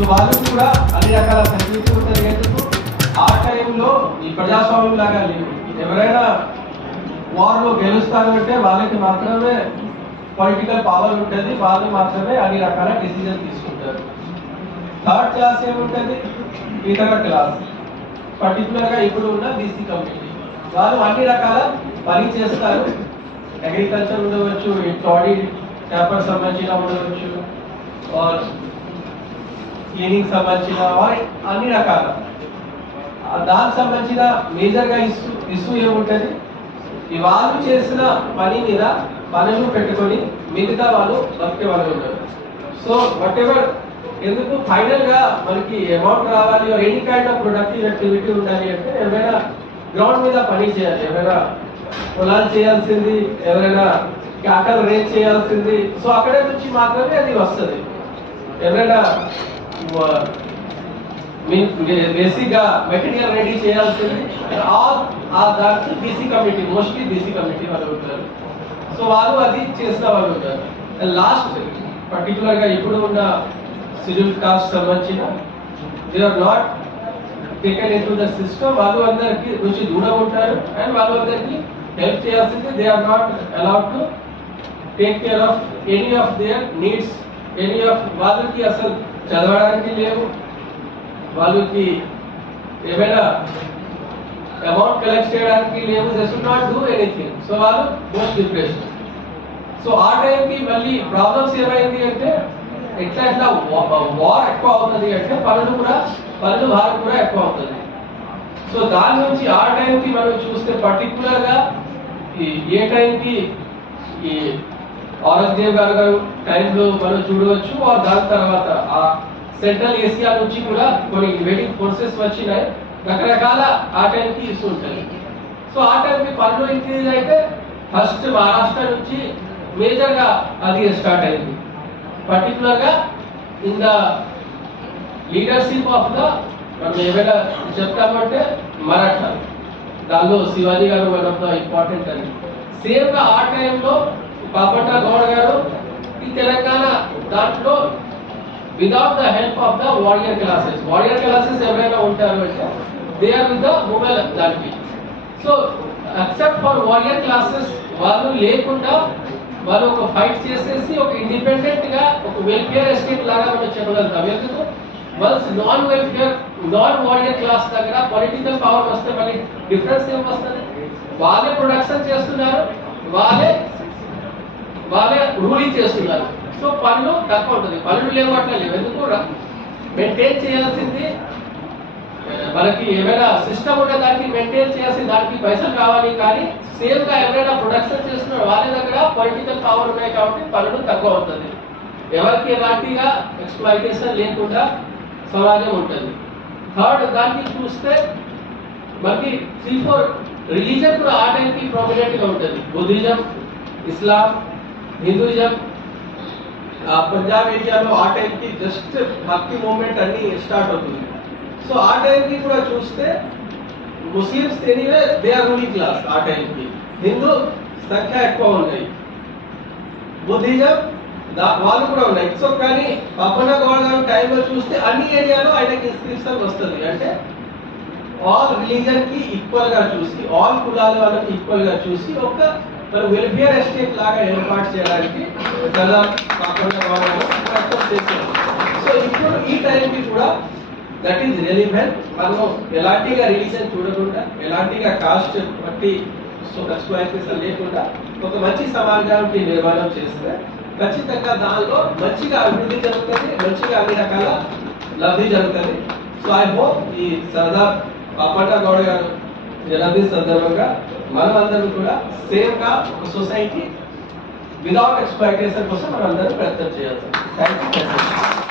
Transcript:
So వాళ్ళకి కూడా అన్ని రకాల ఫెసిలిటీ ఉంటుంది ఆ టైంలో ఈ ప్రజాస్వామ్యం లాగా లేవు. ఎవరైనా వార్లో గెలుస్తారు అంటే వాళ్ళకి మాత్రమే పొలిటికల్ పవర్ ఉంటుంది వాళ్ళు మాత్రమే అన్ని రకాల డిసిజన్ తీసుకుంటారు. థర్డ్ క్లాస్ ఏముంటుంది? ఇతర క్లాస్ పర్టికులర్గా ఇప్పుడు ఉన్న బీసీ కమ్యూనిటీ వాళ్ళు అన్ని రకాల పని చేస్తారు. అగ్రికల్చర్ ఉండవచ్చు బాడీ పేపర్ సంబంధించిన ఉండవచ్చు ఆర్ క్లీనింగ్ సంబంధించిన అన్ని రకాల. దానికి సంబంధించిన మేజర్గా ఇష్యూ ఇష్యూ ఏముంటది? వాళ్ళు చేసిన పని మీద పనులు పెట్టుకొని మిగతా వాళ్ళు బతికే వాళ్ళు ఉంటారు. సో వాట్ ఎవర్ ఎందుకు ఫైనల్గా మనకి అమౌంట్ రావాలి? Any kind of productive activity ఉండాలి అంటే ఎవరైనా గ్రౌండ్ మీద పని చేయాలి. ఎవరైనా పొలాలు చేయాల్సింది ఎవరైనా కాకలు రేట్ చేయాల్సింది. సో అక్కడే నుంచి మాత్రమే అది వస్తుంది. ఎవరైనా వ- బేసిక్గా మెటీరియల్ రెడీ చేయాల్సింది. ఆల్ ఆ దాంట్లో BC committee mostly BC committee వాళ్ళు ఉంటారు. సో వాళ్ళు అది చేసిన వాళ్ళు ఉంటారు. లాస్ట్ పర్టికులర్గా ఇప్పుడు ఉన్న షెడ్యూల్ కాస్ట్ సంబంధించిన they are not taken into the system వాళ్ళు అందరికి నుంచి దూరం ఉంటారు. అండ్ వాళ్ళు అందరికి హెల్ప్ చేయాల్సింది they are not allowed to take care of any of their needs any of వాళ్ళకి అసలు చదవడానికి లేవు. వాళ్ళకి ఏమైనా అమౌంట్ కలెక్ట్ చేయడానికి లేవు. They not do anything so వాళ్ళు మోస్ట్ డిప్రెషన్ సో ఆ టైంకి మళ్ళీ ప్రాబ్లమ్స్ ఏమైంది అంటే ఎట్లా ఎట్లా వార్ ఎక్కువ అవుతుంది అంటే పనులు కూడా పనులు భారం కూడా ఎక్కువ అవుతుంది. సో దాని నుంచి ఆ టైంకి మనం చూస్తే పర్టికులర్గా ఈ ఏ టైంకి ఈ ఔరంగజేబ్ గారు గారు టైంలో మనం చూడవచ్చు. ఆ దాని తర్వాత ఆ సెంట్రల్ ఏసియా నుంచి కూడా కొన్ని ఇన్వేటింగ్ ఫోర్సెస్ వచ్చినాయి. రకరకాల ఆ టైంకి ఇస్తుంటాయి సో ఆ టైంకి పనులు ఇంక్రీజ్ అయితే ఫస్ట్ మహారాష్ట్ర నుంచి మేజర్గా అది స్టార్ట్ అయింది. పర్టికులర్గా in the leadership of the మనం ఏమైనా చెప్తామంటే మరాఠా. దానిలో శివాజీ గారు వన్ ఆఫ్ ద ఇంపార్టెంట్ అని. సేమ్గా ఆ టైంలో బాపట్ల గౌడ్ గారు ఈ తెలంగాణ దాంట్లో without the help of the warrior classes warrior classes ఎవరైనా ఉంటారు అంటే they are with the mobile దానికి so accept for warrior classes వాళ్ళు లేకుండా వాళ్ళు ఒక ఫైట్ చేసేసి ఒక ఇండిపెండెంట్గా ఒక వెల్ఫేర్ ఎస్టేట్ లాగా మనం చెప్పగలుగుతాం. ఎందుకు? Once non welfare non warrior class దగ్గర పొలిటికల్ పవర్ వస్తే మళ్ళీ డిఫరెన్స్ ఏం వస్తుంది? వాళ్ళే ప్రొడక్షన్ చేస్తున్నారు వాళ్ళే వాళ్ళే రూలింగ్ చేస్తున్నారు. సో పనులు తక్కువ ఉంటుంది. పనులు లేవు అట్లా లేవు. ఎందుకు? మెయింటైన్ చేయాల్సింది మనకి ఏమైనా సిస్టమ్ ఉంటే దానికి మెయింటైన్ చేయాల్సి దానికి పైసలు కావాలి కానీ సేమ్గా ఎవరైనా ప్రొడక్షన్ చేస్తున్నారు వాళ్ళ దగ్గర పొలిటికల్ పవర్ ఉన్నాయి కాబట్టి పనులు తక్కువ ఉంటుంది. ఎవరికి ఎలాంటిగా ఎక్స్ప్లైటేషన్ లేకుండా సమాజం ఉంటుంది. థర్డ్ దానికి చూస్తే మనకి త్రీ ఫోర్ రిలీజన్ కూడా ఆ టైంకి ప్రామినెంట్గా ఉంటుంది. బుద్ధిజం ఇస్లాం హిందూయిజం ఆ పంజాబ్ ఏరియాలో ఆ టైంకి జస్ట్ భక్తి మూమెంట్ అన్ని స్టార్ట్ అవుతుంది సో ఆ టైంకి కూడా చూస్తే Muslims anyway they are ruling class ఆ టైంకి హిందూ సంఖ్య ఎక్కువ ఉన్నాయి బుద్ధిజం దా- వాళ్ళు కూడా ఉన్నాయి సో కానీ పప్పన్న గౌడ్ గారి టైంలో చూస్తే అన్ని ఏరియాలో ఆయనకి ఇన్స్క్రిప్షన్ వస్తుంది అంటే ఆల్ రిలీజన్కి ఈక్వల్గా చూసి ఆల్ కులాల వాళ్ళకి ఈక్వల్గా చూసి ఒక మరి వెల్ఫేర్ ఎస్టేట్ లాగా ఏర్పాటు చేయడానికి సర్దార్ పప్పన్న ప్రయత్నం చేశారు. సో ఇప్పుడు ఈ టైంకి కూడా దట్ ఈస్ రెలివెంట్ మనం ఎలాంటిగా రిలీజన్ చూడకుండా ఎలాంటిగా కాస్ట్ బట్టి సో ఎక్స్ప్లాయిటేషన్ లేకుండా ఒక మంచి సమాజానికి నిర్మాణం చేస్తే ఖచ్చితంగా దానిలో మంచిగా అభివృద్ధి జరుగుతుంది మంచిగా అన్ని రకాల లబ్ధి జరుగుతుంది. సో ఐ హోప్ ఈ సర్దార్ పాపట గౌడ్ గారు జన్మదిన సందర్భంగా మనమందరం కూడా సేమ్గా ఒక సొసైటీ విదౌట్ ఎక్స్ప్లాయిటేషన్ కోసం మనందరం ప్రయత్నం చేయాలి థ్యాంక్ యూ